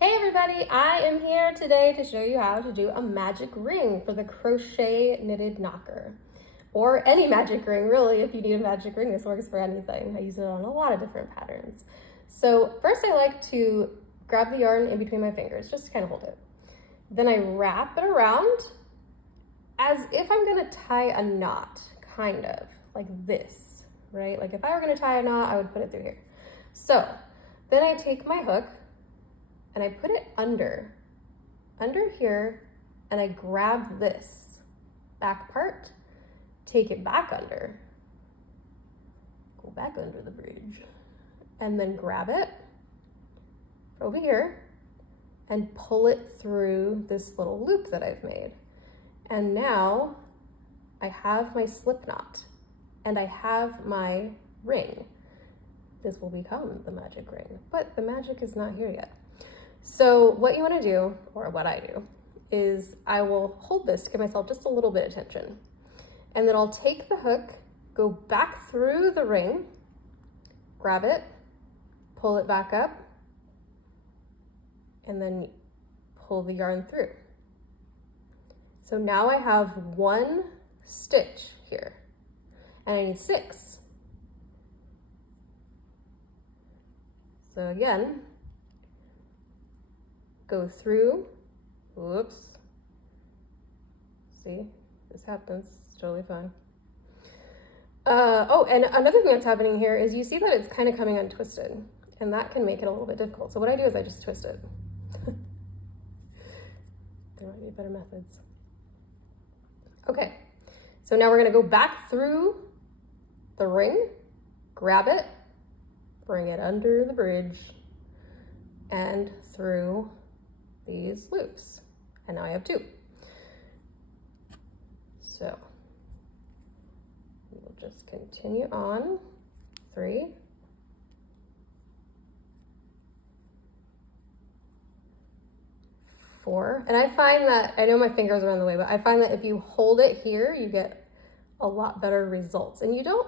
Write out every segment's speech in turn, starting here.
Hey everybody, I am here today to show you how to do a magic ring for the crochet knitted knocker. Or any magic ring, really. If you need a magic ring, this works for anything. I use it on a lot of different patterns. So first I like to grab the yarn in between my fingers, just to kind of hold it. Then I wrap it around as if I'm gonna tie a knot, kind of, like this, right? Like if I were gonna tie a knot, I would put it through here. So then I take my hook and I put it under here, and I grab this back part, take it back under, go back under the bridge, and then grab it over here and pull it through this little loop that I've made. And now I have my slip knot and I have my ring. This will become the magic ring, but the magic is not here yet. So what you want to do, or what I do, is I will hold this to give myself just a little bit of tension. And then I'll take the hook, go back through the ring, grab it, pull it back up, and then pull the yarn through. So now I have one stitch here, and I need 6. So again, go through, whoops, see, this happens, it's totally fine. Oh, and another thing that's happening here is you see that it's kind of coming untwisted, and that can make it a little bit difficult. So what I do is I just twist it. There might be better methods. Okay, so now we're gonna go back through the ring, grab it, bring it under the bridge, and through these loops, and now I have 2. So we'll just continue on. 3, 4, and I find that, I know my fingers are in the way, but I find that if you hold it here, you get a lot better results. And you don't,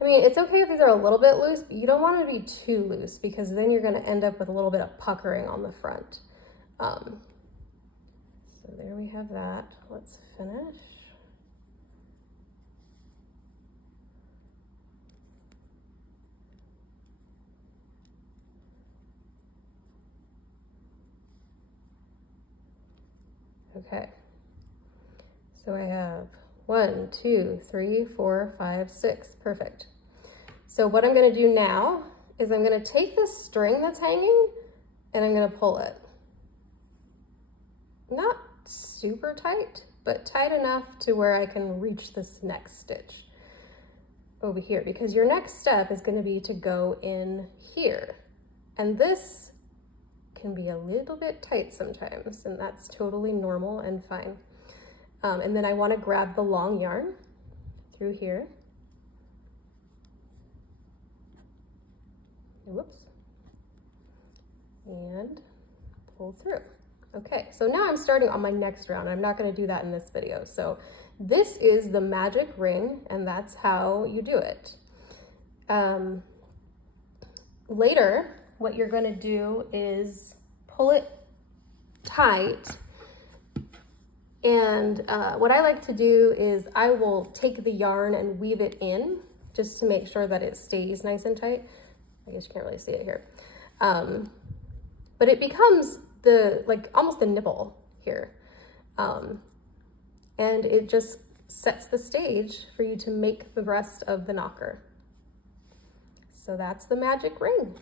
I mean, it's okay if these are a little bit loose, but you don't want to be too loose, because then you're going to end up with a little bit of puckering on the front. So there we have that. Let's finish. Okay, so I have 1, 2, 3, 4, 5, 6, perfect. So what I'm gonna do now is I'm gonna take this string that's hanging and I'm gonna pull it. Not super tight, but tight enough to where I can reach this next stitch over here, because your next step is gonna be to go in here. And this can be a little bit tight sometimes, and that's totally normal and fine. And then I want to grab the long yarn through here. Whoops. And pull through. Okay, so now I'm starting on my next round. I'm not going to do that in this video. So this is the magic ring, and that's how you do it. Later, what you're going to do is pull it tight. And what I like to do is I will take the yarn and weave it in just to make sure that it stays nice and tight. I guess you can't really see it here. But it becomes like almost the nipple here. And it just sets the stage for you to make the rest of the knocker. So that's the magic ring.